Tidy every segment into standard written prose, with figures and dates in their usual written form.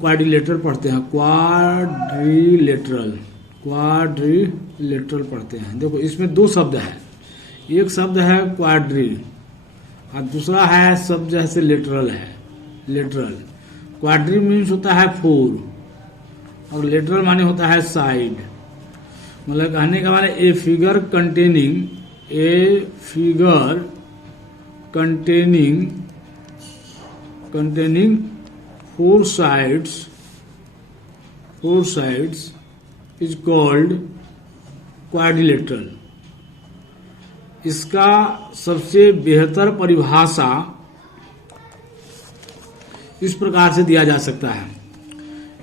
Quadrilateral पढ़ते हैं, quadrilateral पढ़ते हैं। देखो इसमें दो शब्द है, एक शब्द है क्वाड्री और दूसरा है शब्द जैसे लेटरल है, लेटरल। क्वाड्री मीन्स होता है फोर और लेटरल माने होता है साइड। मतलब कहने का माने a figure containing four sides is called quadrilateral। इसका सबसे बेहतर परिभाषा इस प्रकार से दिया जा सकता है,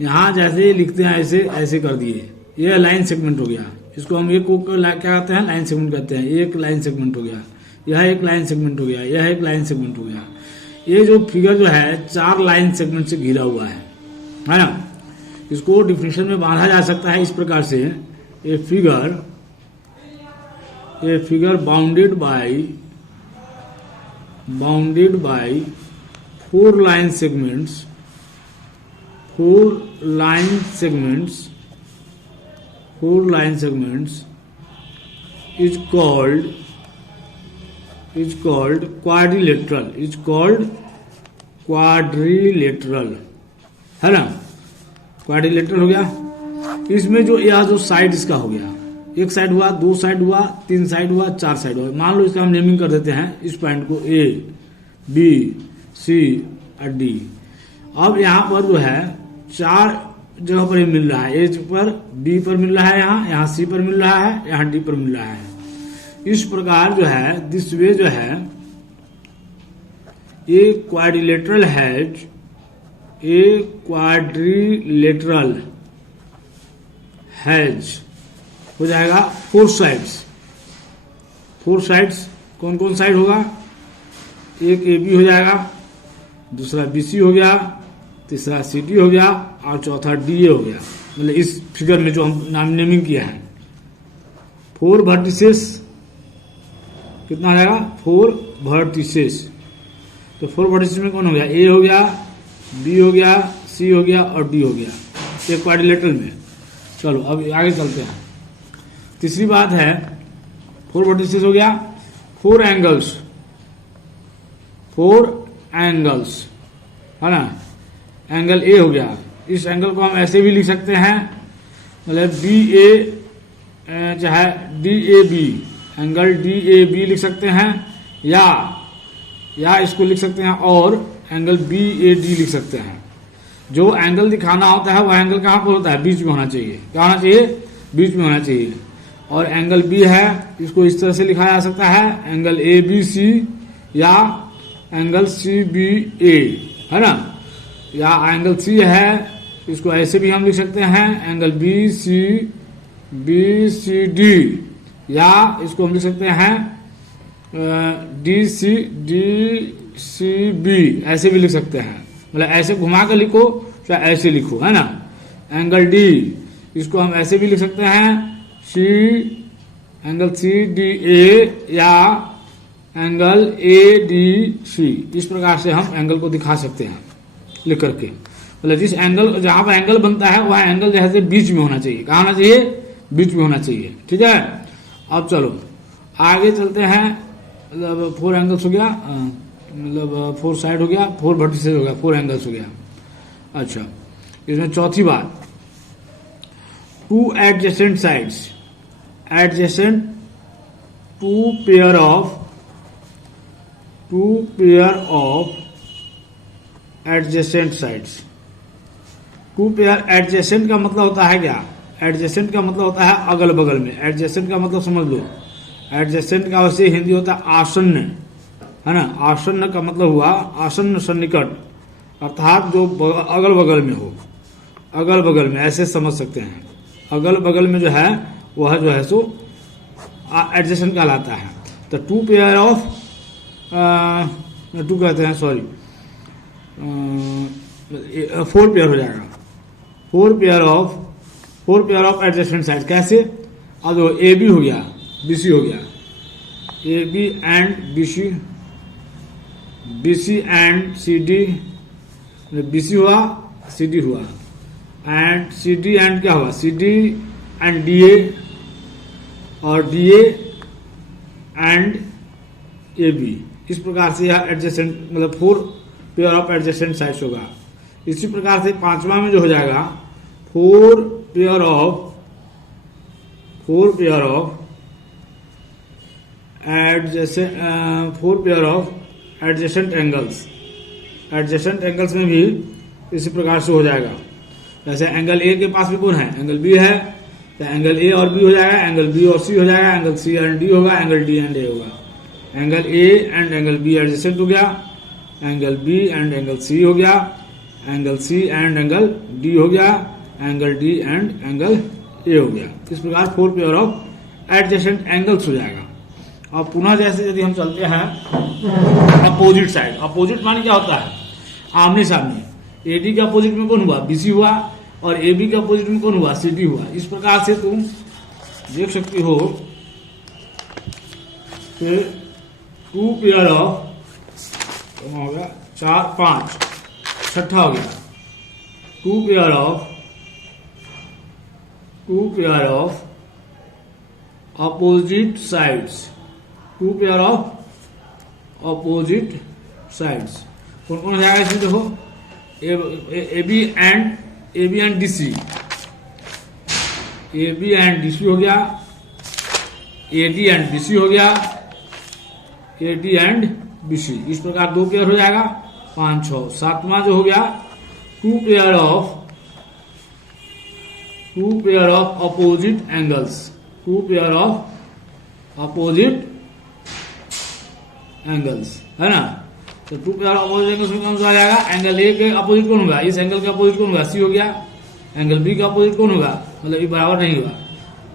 यहाँ जैसे लिखते हैं ऐसे ऐसे कर दिए, यह लाइन सेगमेंट हो गया। इसको हम एक को क्या कहते हैं, लाइन सेगमेंट कहते हैं। एक लाइन सेगमेंट हो गया, यह एक लाइन सेगमेंट हो गया, यह एक लाइन सेगमेंट हो गया। ये जो फिगर जो है 4 लाइन सेगमेंट से घिरा हुआ है ना। इसको डिफिनेशन में बांधा जा सकता है इस प्रकार से, a figure bounded by 4 line segments is called quadrilateral, है ना। क्वाड्रिलेटरल हो गया। इसमें जो यह जो साइड इसका हो गया, एक साइड हुआ, 2 साइड हुआ, 3 साइड हुआ, 4 साइड हुआ। मान लो इसका हम नेमिंग कर देते हैं इस पॉइंट को ए, बी, सी और डी। अब यहाँ पर जो है 4 जगह पर मिल रहा है, ए पर, बी पर मिल रहा है, यहाँ सी पर मिल रहा है, यहाँ डी पर मिल रहा है। इस प्रकार जो है दिस वे जो है ए क्वाड्रिलेटरल हैज हो जाएगा 4 साइड्स। कौन कौन साइड होगा, एक ए बी हो जाएगा, दूसरा बी सी हो गया, तीसरा सी डी हो गया और चौथा डी ए हो गया। मतलब इस फिगर में जो हम नाम नेमिंग किया है 4 वर्टिसेस, कितना आ जाएगा 4 वर्टिसेस। तो 4 वर्टिसेस में कौन हो गया, ए हो गया, बी हो गया, सी हो गया और डी हो गया, एक क्वाड्रिलेटरल में। चलो अब आगे चलते हैं। तीसरी बात है 4 वर्टिसेस हो गया, 4 एंगल्स है ना। एंगल ए हो गया, इस एंगल को हम ऐसे भी लिख सकते हैं, मतलब बी ए चाहे D A B, angle D A B लिख सकते हैं, या इसको लिख सकते हैं और एंगल बी ए डी लिख सकते हैं। जो एंगल दिखाना होता है वह एंगल कहाँ पर होता है, बीच में होना चाहिए। क्या होना चाहिए, बीच में होना चाहिए। और एंगल बी है, इसको इस तरह से लिखा जा सकता है, एंगल ए बी सी या एंगल सी बी ए, है ना। या एंगल सी है, इसको ऐसे भी हम लिख सकते हैं, एंगल बी सी डी, या इसको हम लिख सकते हैं डी सी बी, ऐसे भी लिख सकते हैं। मतलब ऐसे घुमा कर लिखो या ऐसे लिखो, है ना। एंगल डी, इसको हम ऐसे भी लिख सकते हैं, एंगल सी डी ए या एंगल ए डी सी। इस प्रकार से हम एंगल को दिखा सकते हैं लिख करके। मतलब जिस एंगल, जहां पर एंगल बनता है वह एंगल जैसे बीच में होना चाहिए। कहाँ होना चाहिए, बीच में होना चाहिए, ठीक है। अब चलो आगे चलते हैं। मतलब 4 एंगल्स हो गया, मतलब 4 साइड हो गया, 4 वर्टिसेस हो गया, 4 एंगल्स हो गया। अच्छा, इसमें चौथी बात, 2 adjacent sides, two pair of adjacent sides. 2 pair adjacent का मतलब होता है क्या, एडजेसेंट का मतलब होता है अगल बगल में। एडजेसेंट का मतलब समझ लो, एडजेसेंट का वैसे हिंदी होता है आसन्न, है ना। आसन्न का मतलब हुआ आसन्न सन्निकट, अर्थात जो अगल बगल में हो, अगल बगल में ऐसे समझ सकते हैं। अगल बगल में जो है वह जो है सो एडजेसेंट कहलाता है। तो 2 पेयर ऑफ 2 कहते हैं, सॉरी 4 पेयर हो जाएगा, 4 पेयर ऑफ एडजेसेंट साइड। कैसे, अब ए बी हो गया, बी सी हो गया, A B and B C and C D, B C हुआ सी डी हुआ, एंड सी डी एंड क्या हुआ, C D and D A, और D A and A B. इस प्रकार से यह एडजेसेंट मतलब 4 पेयर ऑफ एडजेसेंट साइड्स होगा। इसी प्रकार से पांचवा में जो हो जाएगा 4 pair of adjacent angles. Adjacent angles में भी इसी प्रकार से हो जाएगा। जैसे एंगल ए के पास भी कौन है, एंगल बी है, तो एंगल ए और बी हो जाएगा, एंगल बी और सी हो जाएगा, एंगल सी एंड डी होगा, एंगल डी एंड ए होगा। Angle A and angle B adjacent हो गया, angle B and angle C हो गया, angle C and angle D हो गया, angle D and angle A हो गया। इस प्रकार 4 पेयर ऑफ एडजेसेंट एंगल्स हो जाएगा। और पुनः जैसे यदि हम चलते हैं अपोजिट साइड, अपोजिट माने क्या होता है, आमने सामने। एडी के अपोजिट में कौन हुआ, बीसी हुआ, और ए बी के अपोजिट में कौन हुआ, सी डी हुआ। इस प्रकार से तुम देख सकती हो कि 2 पेयर ऑफ हो गया 4 5, छठा हो गया 2 pair of opposite sides, 2 pair of opposite sides. कौन कौन हो जाएगा इसमें, देखो A B and D C, A B and D C हो गया, A D and B C हो गया, A D and B C. इस प्रकार 2 पेयर हो जाएगा, 5 6। सातवां जो हो गया 2 pair of opposite angles, 2 pair of opposite angles, है ना। तो 2 पेयर ऑफ अपोजिट एंगल्स में कौन सा आ जाएगा, एंगल ए के अपोजिट कौन होगा, इस एंगल के अपोजिट कौन होगा, सी हो गया। एंगल बी का अपोजिट कौन होगा, मतलब ये बराबर नहीं हुआ,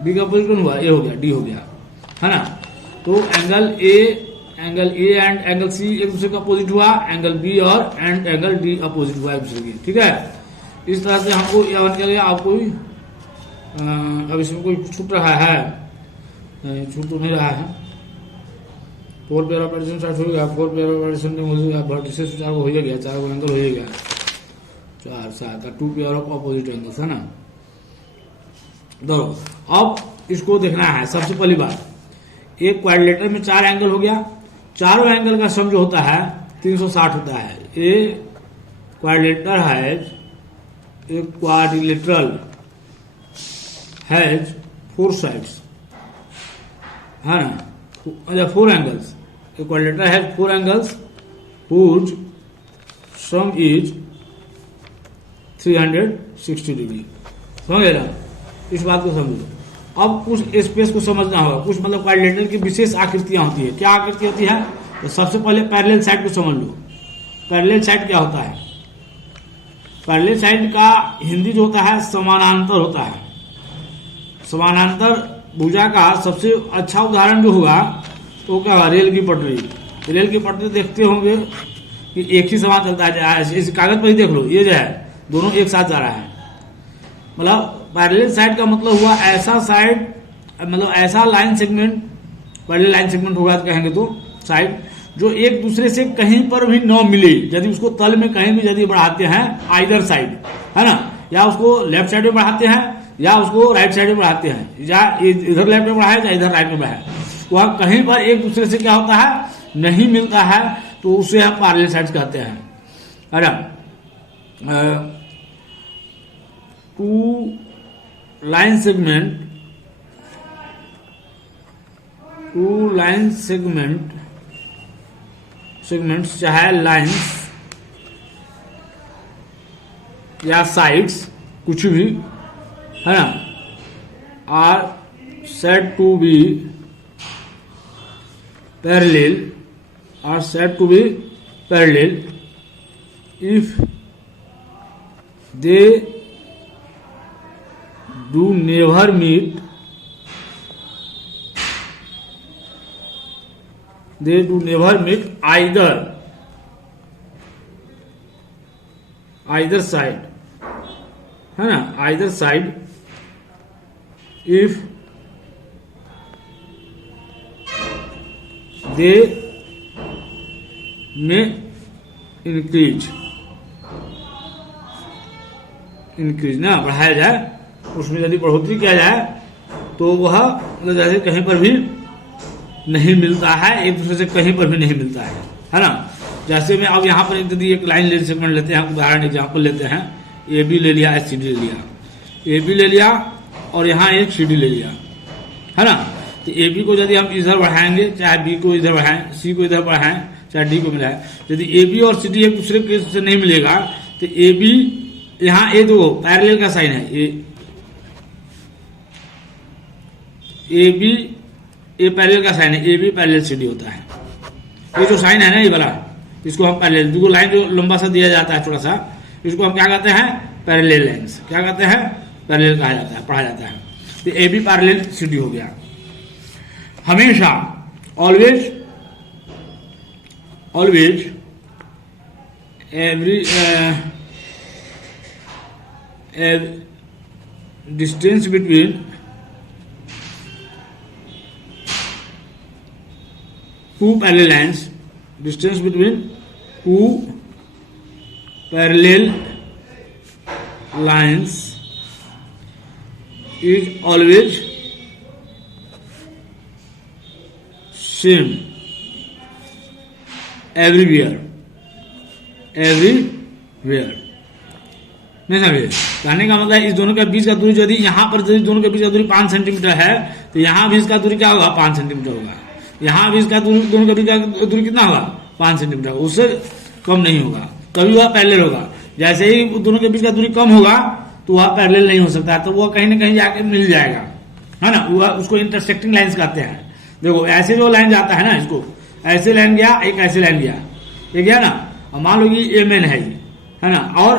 बी का अपोजिट कौन हुआ, ए हो गया, डी हो गया, है ना। तो angle A and angle C एक दूसरे का अपोजिट हुआ, एंगल बी और एंगल डी अपोजिट हुआ एक दूसरे के, ठीक है। इस तरह से हमको यह बन गया। आपको अब इसमें कोई छूट रहा है, नहीं छूट तो नहीं रहा है। 4 पेयर ऑफ एडजेसेंट साइड्स हो गया, 4 पेयर ऑफ एडजेसेंट वर्टिसेस 4 हो गया, 4 एंगल हो गया, 4 7 2 पेयर ऑफ अपोजिट एंगल्स, है ना। दोनों अब इसको देखना है। सबसे पहली बात, एक क्वाड्रिलेटर में 4 एंगल हो गया, चारों एंगल का सम जो होता है 360 होता है। ए क्वाड्रिलेटर हैज 4 साइड्स, है ना, 4 angles. A quadrilateral has 4 angles whose sum is 360 degree. समझ ना, इस बात को समझो। अब कुछ स्पेस को समझना होगा। कुछ मतलब क्वाड्रिलेटर की विशेष आकृतियां होती है। क्या आकृति होती है, तो सबसे पहले पैरेलल साइड को समझ लो। पैरेलल साइड क्या होता है, पैरेलल साइड का हिंदी जो होता है समानांतर होता है। समानांतर भुजा का सबसे अच्छा उदाहरण जो होगा तो क्या, रेल की पटरी। रेल की पटरी देखते होंगे कि एक ही समान चलता है। इस कागज पर ही देख लो, ये जो है दोनों एक साथ जा रहा है। मतलब पैरेलल साइड का मतलब हुआ ऐसा साइड, मतलब ऐसा line segment, parallel line segment होगा तो कहेंगे तो साइड जो एक दूसरे से कहीं पर भी न मिले। यदि उसको तल में कहीं भी यदि बढ़ाते हैं आइदर साइड, है ना, या उसको लेफ्ट साइड में बढ़ाते हैं या उसको राइट साइड में बढ़ाते हैं, या इधर लेफ्ट में बढ़ाए या इधर राइट में बढ़ाए, वह कहीं पर एक दूसरे से क्या होता है, नहीं मिलता है, तो उसे हम पैरेलल साइड्स कहते हैं। अरे 2 लाइन सेगमेंट्स चाहे लाइंस या साइड्स कुछ भी, है ना, are said to be parallel are said to be parallel if they do never meet either side, है ना, either side if they may increase increase ना, बढ़ाया जाए, उसमें यदि बढ़ोतरी किया जाए तो वह मतलब जैसे कहीं पर भी नहीं मिलता है, एक दूसरे से कहीं पर भी नहीं मिलता है ना। जैसे में अब यहाँ पर यदि एक लाइन सेगमेंट लेते हैं, उदाहरण एग्जाम्पल लेते हैं, ए बी ले लिया, सी डी ले लिया, ए बी ले लिया और यहाँ एक सी डी ले लिया, है ना। तो ए बी को यदि हम इधर बढ़ाएंगे, चाहे बी को इधर बढ़ाएं, सी को इधर बढ़ाएं, चाहे डी को मिलाएं, यदि ए बी और सी डी एक दूसरे के से नहीं मिलेगा तो ए बी, यहाँ ए दो पैरेलल का साइन है, ए बी ए पैरेलल का साइन है, A B parallel C D होता है। ये जो साइन है ना, ये वाला, इसको हम पैरेलल, जो लाइन जो लंबा सा दिया जाता है छोटा सा, इसको हम क्या कहते हैं, पैरेलल लाइंस, क्या कहते हैं, पैरेलल कहा जाता है, पढ़ा जाता है। तो A B parallel C D हो गया। हमेशा always every distance between two parallel lines, distance between two parallel lines is always same everywhere। नहीं समझे? कहने का मतलब इस दोनों के बीच का दूरी, यदि यहाँ पर दोनों के बीच का दूरी 5 सेंटीमीटर है तो यहाँ भी इसका दूरी क्या होगा, 5 सेंटीमीटर होगा। यहाँ भी इसका दोनों के बीच का दूरी कितना होगा, 5 सेंटीमीटर, उससे कम नहीं होगा, तभी वह पैरेलल होगा। जैसे ही दोनों के बीच का दूरी कम होगा तो वह पैरेलल नहीं हो सकता, तो वह कहीं ना कहीं जाके मिल जाएगा, है ना। वह उसको इंटरसेक्टिंग लाइंस कहते हैं। देखो ऐसे जो लाइन जाता है ना, इसको ऐसे लाइन गया, एक ऐसे लाइन गया, ये गया ना। मान लो कि ए मेन है ना, और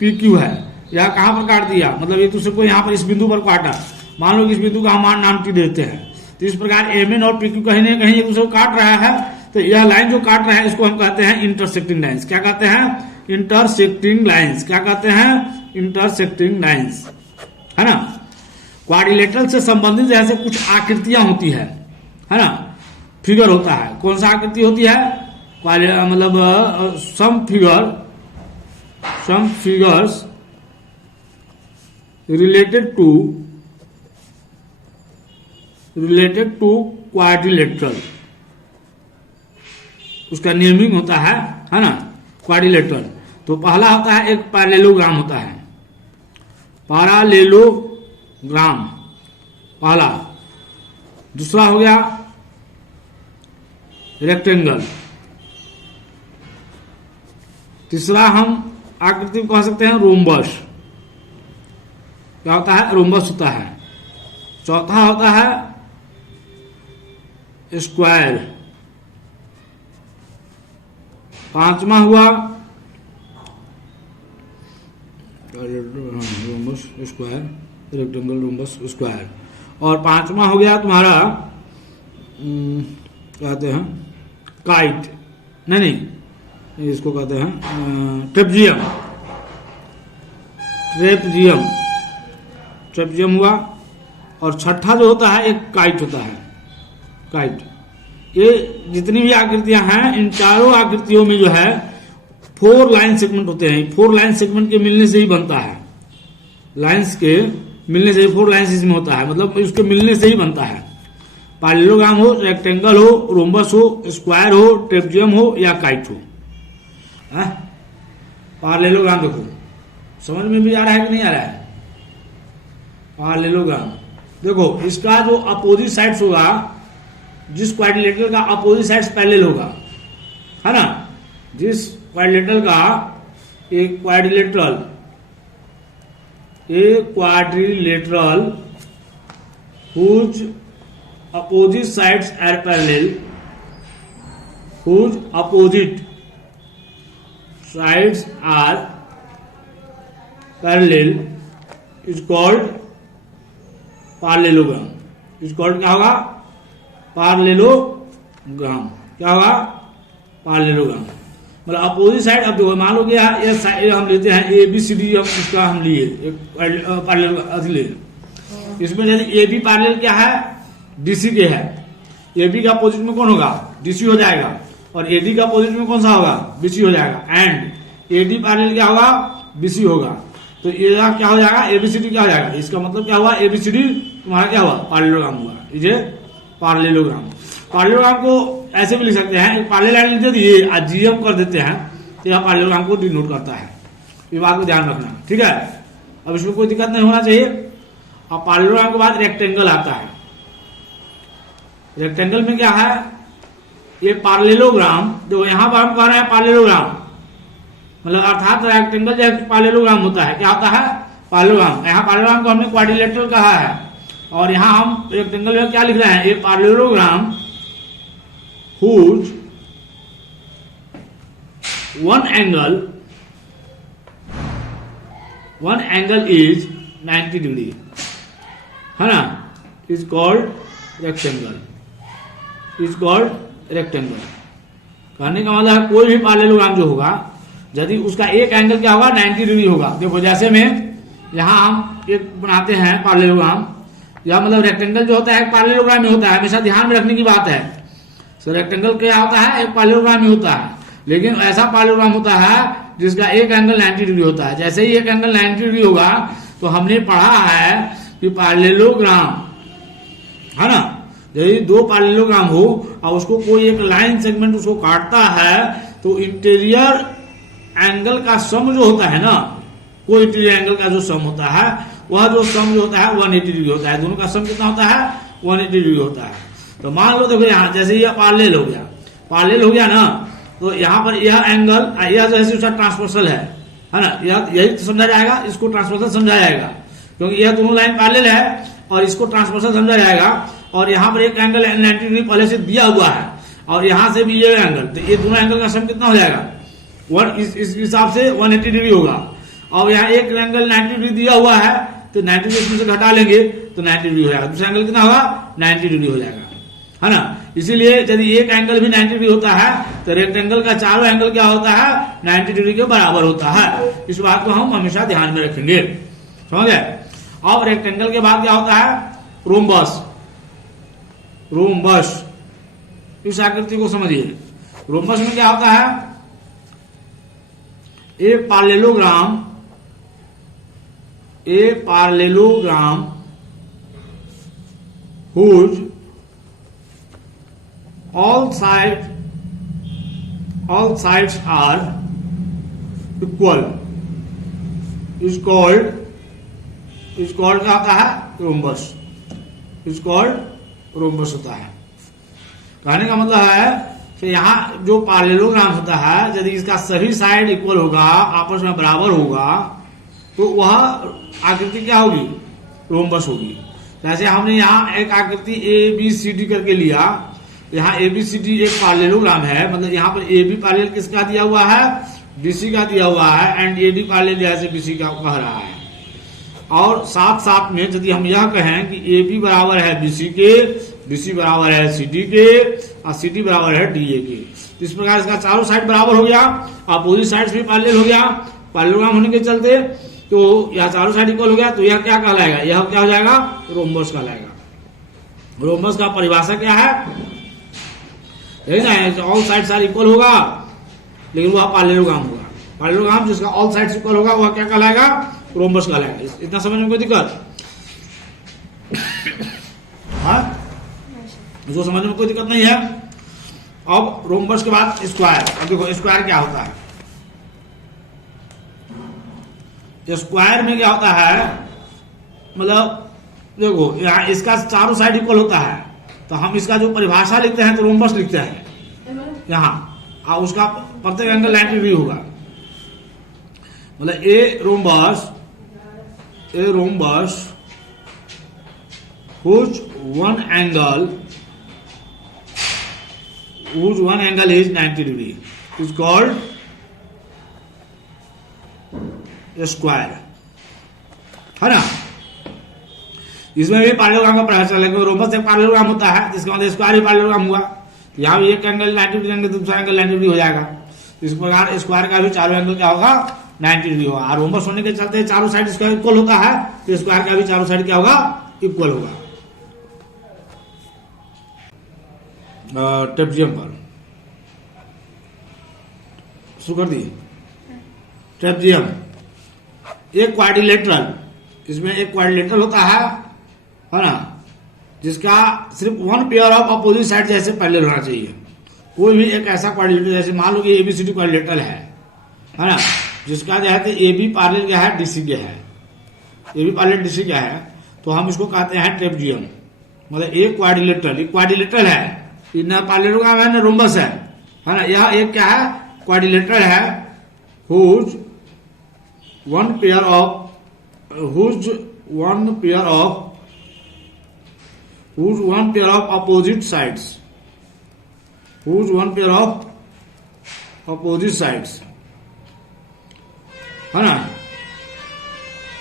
पी क्यू है, यहाँ कहाँ पर काट दिया, मतलब एक दूसरे को यहाँ पर इस बिंदु पर काटा, मान लो कि इस बिंदु का हम नाम टी देते हैं। तो इस प्रकार एम एन और पी क्यू कहीं ना कहीं एक दूसरे को काट रहा है, तो यह लाइन जो काट रहा है इसको हम कहते हैं इंटरसेक्टिंग लाइंस। क्या कहते हैं, इंटरसेक्टिंग लाइंस। क्या कहते हैं, इंटरसेक्टिंग लाइंस, है ना। क्वाड्रिलेटरल से संबंधित जैसे कुछ आकृतियां होती है ना, फिगर होता है। कौन सा आकृति होती है, मतलब some figures related to quadrilateral, उसका नेमिंग होता है ना, क्वाड्रिलेटरल। तो पहला होता है एक पैरेललोग्राम होता है, पैरेललोग्राम पहला। दूसरा हो गया रेक्टेंगल। तीसरा हम आकृति को कह सकते हैं रोम्बस। क्या होता है, रोम्बस होता है। चौथा होता है स्क्वायर। पांचवा हुआ rhombus square, rectangle rhombus square. और पांचवा हो गया तुम्हारा कहते हैं काइट, नहीं इसको कहते हैं ट्रेपजियम हुआ। और छठा जो होता है एक काइट होता है, काइट। ये जितनी भी आकृतियां हैं, इन चारों आकृतियों में जो है 4 लाइन सेगमेंट होते हैं। 4 लाइन सेगमेंट के मिलने से ही बनता है, लाइंस के मिलने से 4 लाइंस इसमें होता है, मतलब उसके मिलने से ही बनता है। पैरेललोग्राम हो, रेक्टेंगल हो, रोम्बस हो, स्क्वायर हो, ट्रेपजियम हो या काइट हो। पैरेललोग्राम देखो, समझ में भी आ रहा है कि नहीं आ रहा है। पैरेललोग्राम देखो, इसका जो अपोजिट साइड्स होगा, जिस क्वाड्रिलेटरल का अपोजिट साइड्स पैरेलल होगा, है ना, जिस क्वाड्रिलेटरल का एक quadrilateral whose opposite sides are parallel, whose opposite sides are parallel is called parallelogram। is called क्या होगा, पैरेललोग्राम। क्या होगा, पैरेललोग्राम। मतलब अपोजिट साइड। अब देखो, मान लो कि ये साइड हम लेते हैं ए बी सी डी, इसका हम लिए एक पैरेलल ले। इसमें यदि ए बी पैरेलल क्या है, डीसी के है, ए बी का अपोजिट में कौन होगा, डीसी हो जाएगा, और एडी का अपोजिट में कौन सा होगा, बीसी हो जाएगा। एंड एडी पैरेलल क्या होगा, बीसी होगा। तो ये क्या हो जाएगा, एबीसीडी क्या हो जाएगा, इसका मतलब क्या हुआ, एबीसीडी तुम्हारा क्या हुआ, पैरेललोग्राम हुआ। ये पैरेललोग्राम, पैरेललोग्राम को ऐसे भी लिख सकते हैं, एक पैरेलल लाइन लिख दिए आज जीएम कर देते हैं तो यह पैरेललोग्राम को डिनोट करता है। ये बात को ध्यान रखना, ठीक है। अब इसमें कोई दिक्कत नहीं होना चाहिए। अब पैरेललोग्राम के बाद रेक्टेंगल आता है। रेक्टेंगल में क्या है, ये पैरेललोग्राम जो यहां पर हम कह रहे हैं पैरेललोग्राम, मतलब अर्थात रेक्टेंगल जो पैरेललोग्राम होता है, क्या होता है, पैरेललोग्राम। यहाँ पैरेललोग्राम को हमने क्वाड्रिलेटरल कहा है और यहाँ हम रेक्टेंगल में क्या लिख रहे हैं, ये parallelogram whose one angle is 90 degree, है ना, is called rectangle, is called rectangle. कहने का मतलब है कोई भी पैरेललोग्राम जो होगा यदि उसका एक एंगल क्या होगा, 90 डिग्री होगा। देखो जैसे में यहाँ हम एक बनाते हैं पैरेललोग्राम, या मतलब रेक्टेंगल जो होता है एक पैरेललोग्राम में होता है, हमेशा ध्यान में रखने की बात है। सो रेक्टेंगल क्या होता है, एक पैरेललोग्राम में होता है, लेकिन ऐसा पैरेललोग्राम होता है जिसका एक एंगल 90 डिग्री होता है। जैसे ही एक एंगल 90 डिग्री होगा तो हमने पढ़ा है कि पैरेललोग्राम, है ना, यदि दो पैरेललोग्राम हो और उसको कोई एक लाइन सेगमेंट उसको काटता है तो इंटीरियर एंगल का सम जो होता है ना, कोई इंटीरियर एंगल का जो सम होता है, वह जो सम जो होता है 180 डिग्री होता है। दोनों का सम कितना होता है, 180 डिग्री होता है। तो मान लो देखो यहाँ जैसे यह पैरेलल हो गया, पैरेलल हो गया ना, तो यहाँ पर यह एंगल, यह जैसे उसका ट्रांसवर्सल है ना, यह यही समझा जाएगा, इसको ट्रांसवर्सल समझा जाएगा क्योंकि यह दोनों लाइन पैरेलल है और इसको ट्रांसवर्सल समझा जाएगा। और यहाँ पर एक एंगल 90 डिग्री पहले से दिया हुआ है और यहाँ से भी ये एंगल, तो ये दोनों एंगल का सम कितना हो जाएगा, इस हिसाब से 180 डिग्री होगा। और यहाँ एक एंगल 90 डिग्री दिया हुआ है तो 90 डिग्री इसमें से घटा लेंगे तो 90 डिग्री हो जाएगा, दूसरा एंगल कितना होगा, 90 डिग्री हो जाएगा, है ना। इसीलिए यदि एक एंगल भी 90 डिग्री होता है तो रेक्टेंगल का चारों एंगल क्या होता है, 90 डिग्री के बराबर होता है। इस बात को हम हमेशा ध्यान में रखेंगे, समझ गए। अब रेक्टेंगल के बाद क्या होता है, रोम्बस। रोम्बस, इस आकृति को समझिए। रोम्बस में क्या होता है, a parallelogram whose all sides are equal is called क्या होता है, रोम्बस, is called रोम्बस होता है। कहने का मतलब है कि यहाँ जो पैरेललोग्राम होता है यदि इसका सभी साइड इक्वल होगा, आपस में बराबर होगा, तो वह आकृति क्या होगी, रोम्बस होगी। जैसे हमने यहाँ एक आकृति ABCD करके लिया, यहाँ ABCD एक पैरेललोग्राम है, मतलब यहाँ पर AB पैरेलल किसका दिया हुआ है, BC का दिया हुआ है, एंड AD पैरेलल जैसे BC का कह रहा है। और साथ साथ में यदि हम यह कहें कि AB बराबर है BC के, BC बराबर है CD के और CD बराबर है DA के, तो इस प्रकार इसका चारों साइड बराबर हो गया, अपोजिट साइड्स भी पैरेलल हो गया। पैरेललोग्राम होने के चलते तो यह चारों साइड इक्वल हो गया, तो यह क्या कहलाएगा, यह क्या हो जाएगा, रोम्बस कहलाएगा। रोम्बस का परिभाषा क्या है, ऑल साइड्स आर इक्वल होगा लेकिन वह पैरेललोग्राम होगा। पैरेललोग्राम जिसका ऑल साइड्स इक्वल होगा वह क्या कहलाएगा, रोम्बस कहलाएगा। इतना समझ में कोई दिक्कत, हाँ, जो समझ में कोई दिक्कत नहीं है। अब रोम्बस के बाद स्क्वायर। अब देखो स्क्वायर क्या होता है, स्क्वायर में क्या होता है, मतलब देखो यहाँ इसका चारों साइड इक्वल होता है तो हम इसका जो परिभाषा लिखते हैं तो रोम्बस लिखते हैं यहाँ, और उसका प्रत्येक एंगल 90 डिग्री होगा। मतलब a rhombus whose one angle is 90 degree is called square, है ना। इसमें भी पैरेललोग्राम का परिभाषा लेकिन रोम्बस एक पैरेललोग्राम होता है जिसका मतलब स्क्वायर भी पैरेललोग्राम हुआ। यहाँ भी एक एंगल 90 डिग्री एंगल, दूसरा एंगल 90 डिग्री हो जाएगा। इस प्रकार स्क्वायर का भी चारों एंगल क्या होगा, 90 डिग्री होगा। और रोम्बस होने के चलते चारों साइड इसका इक्वल होता है तो स्क्वायर का भी चारों साइड क्या होगा, इक्वल होगा। ट्रेपेजियम पर शुरू कर दिए। ट्रेपेजियम एक क्वाड्रिलेटरल, इसमें एक क्वाड्रिलेटरल होता है ना, जिसका सिर्फ one pair of opposite side जैसे पैरेलल होना चाहिए। कोई भी एक ऐसा क्वाड्रिलेटरल, जैसे मान लो कि एबीसीडी क्वाड्रिलेटरल है ना, जिसका जो है ए बी पैरेलल क्या है, डीसी क्या है, ए बी पैरेलल डीसी क्या है, तो हम इसको कहते हैं ट्रेपेजियम। मतलब एक क्वाड्रिलेटरल है, न पैरेललोग्राम है न रोम्बस है ना, यह एक क्या है, क्वाड्रिलेटरल है, whose one pair of opposite sides है ना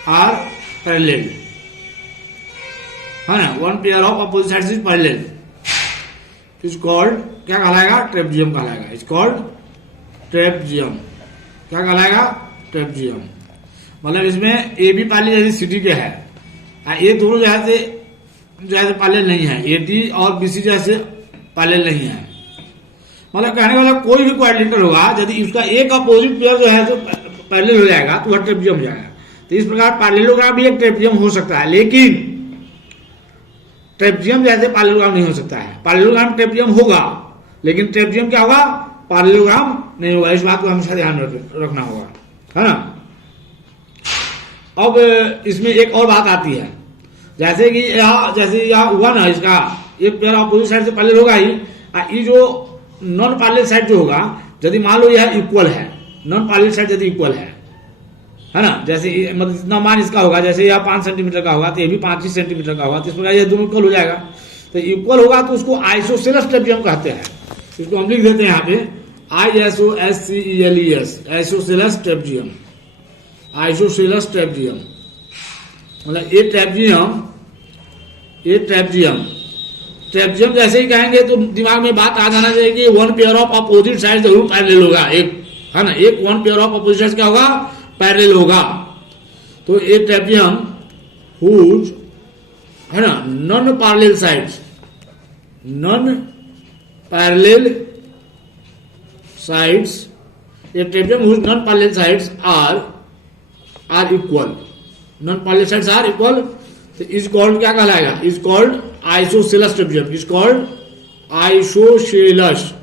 आर पैरेलल है ना, one pair of opposite sides is parallel, is called क्या कहलाएगा, ट्रेपेजियम कहलाएगा। इज कॉल्ड ट्रेपेजियम, क्या कहलाएगा, ट्रेपेजियम। मतलब इसमें ए बी पैरेलल जैसे सी डी के है, ये दोनों जैसे पैरेलल नहीं है, ए डी और बी सी जैसे पैरेलल नहीं है। मतलब कहने वाला कोई भी क्वाड्रिलेटरल होगा, यदि उसका एक अपोजिट पेयर जो है तो पैरेलल हो जाएगा तो वह ट्रेपेजियम हो जाएगा। तो इस प्रकार पैरेललोग्राम भी एक ट्रेपेजियम हो सकता है, लेकिन ट्रेपेजियम जैसे पैरेललोग्राम नहीं हो सकता है। पैरेललोग्राम ट्रेपेजियम होगा, लेकिन ट्रेपेजियम क्या होगा, पैरेललोग्राम नहीं होगा। इस बात को हमेशा ध्यान रखना होगा, है ना। अब इसमें एक और बात आती है, जैसे कि यह हुआ ना, इसका एक पेयर अपोजिट साइड से पैरेलल होगा ही, ये जो नॉन पैरेलल साइड जो होगा, यदि मान लो यह इक्वल है, नॉन पैरेलल साइड यदि इक्वल है ना, जैसे मतलब जितना मान इसका होगा, जैसे यह 5 सेंटीमीटर का होगा तो ये भी 5 सेंटीमीटर का होगा, तो इस प्रकार ये दोनों इक्वल हो जाएगा। तो इक्वल होगा तो उसको आइसोसेलेस ट्रेपेजियम कहते हैं। इसको हम लिख देते हैं यहाँ पे ISOSCELES, isosceles trapezium. Isosceles trapezium मतलब ये ट्रेपेजियम जैसे ही कहेंगे तो दिमाग में बात आ जाना चाहिए कि one pair of opposite side जरूर पैरेलल होगा, एक है ना, एक one pair of opposite side क्या होगा, पैरेलल होगा। तो ये ट्रेपेजियम हुज है ना, नॉन पैरेलल साइड्स ये trapezium whose non parallel sides are equal, non parallel sides are equal, तो इज कॉल्ड क्या कहलाएगा, is called isosceles trapezium. Is called isosceles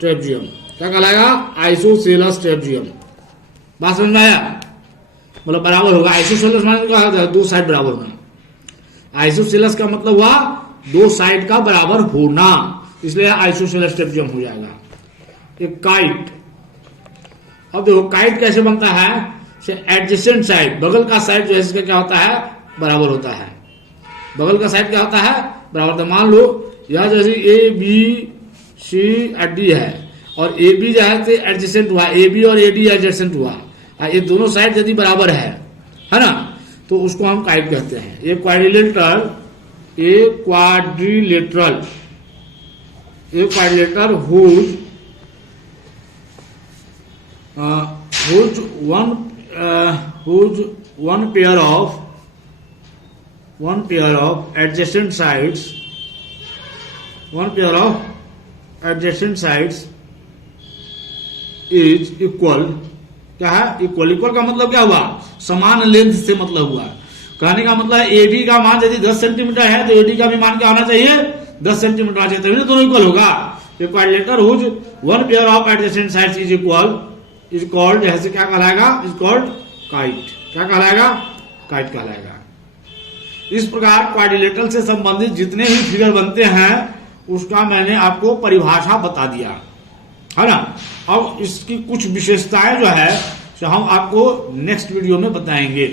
trapezium, क्या कहलाएगा, आइसोसेलेस ट्रेपेजियम। बात समझ में आया, मतलब बराबर होगा। आइसोसेलेस माने क्या होता है, दो साइड बराबर होना। आइसोसेलेस का मतलब हुआ दो साइड का बराबर होना, इसलिए आइसोसेलेस ट्रेपेजियम हो जाएगा। एक काइट, अब देखो काइट कैसे बनता है, एडजेसेंट साइड, बगल का साइड जो है इसका क्या होता है, बराबर होता है। बगल का साइड क्या होता है, बराबर होता है। मान लो यह जैसे ए बी सी डी है और ए बी जो है एडजेसेंट हुआ, ए बी और ए डी एडजेसेंट हुआ, ये दोनों साइड यदि बराबर है ना, तो उसको हम काइट कहते हैं। A quadrilateral whose one pair of adjacent sides is equal, क्या है, इक्वल का मतलब क्या हुआ, समान लेंथ से मतलब हुआ। कहने का मतलब एडी का मान यदि 10 सेंटीमीटर है तो एडी का भी मान क्या होना चाहिए, 10 सेंटीमीटर होना चाहिए, तभी दोनों इक्वल होगा। Quadrilateral whose one pair of adjacent sides is called जैसे क्या कहलाएगा, इज कॉल्ड काइट। क्या कहलाएगा, काइट कहलाएगा। इस प्रकार क्वाड्रिलेटरल से संबंधित जितने भी फिगर बनते हैं उसका मैंने आपको परिभाषा बता दिया, है ना। अब इसकी कुछ विशेषताएं जो है हम आपको नेक्स्ट वीडियो में बताएंगे।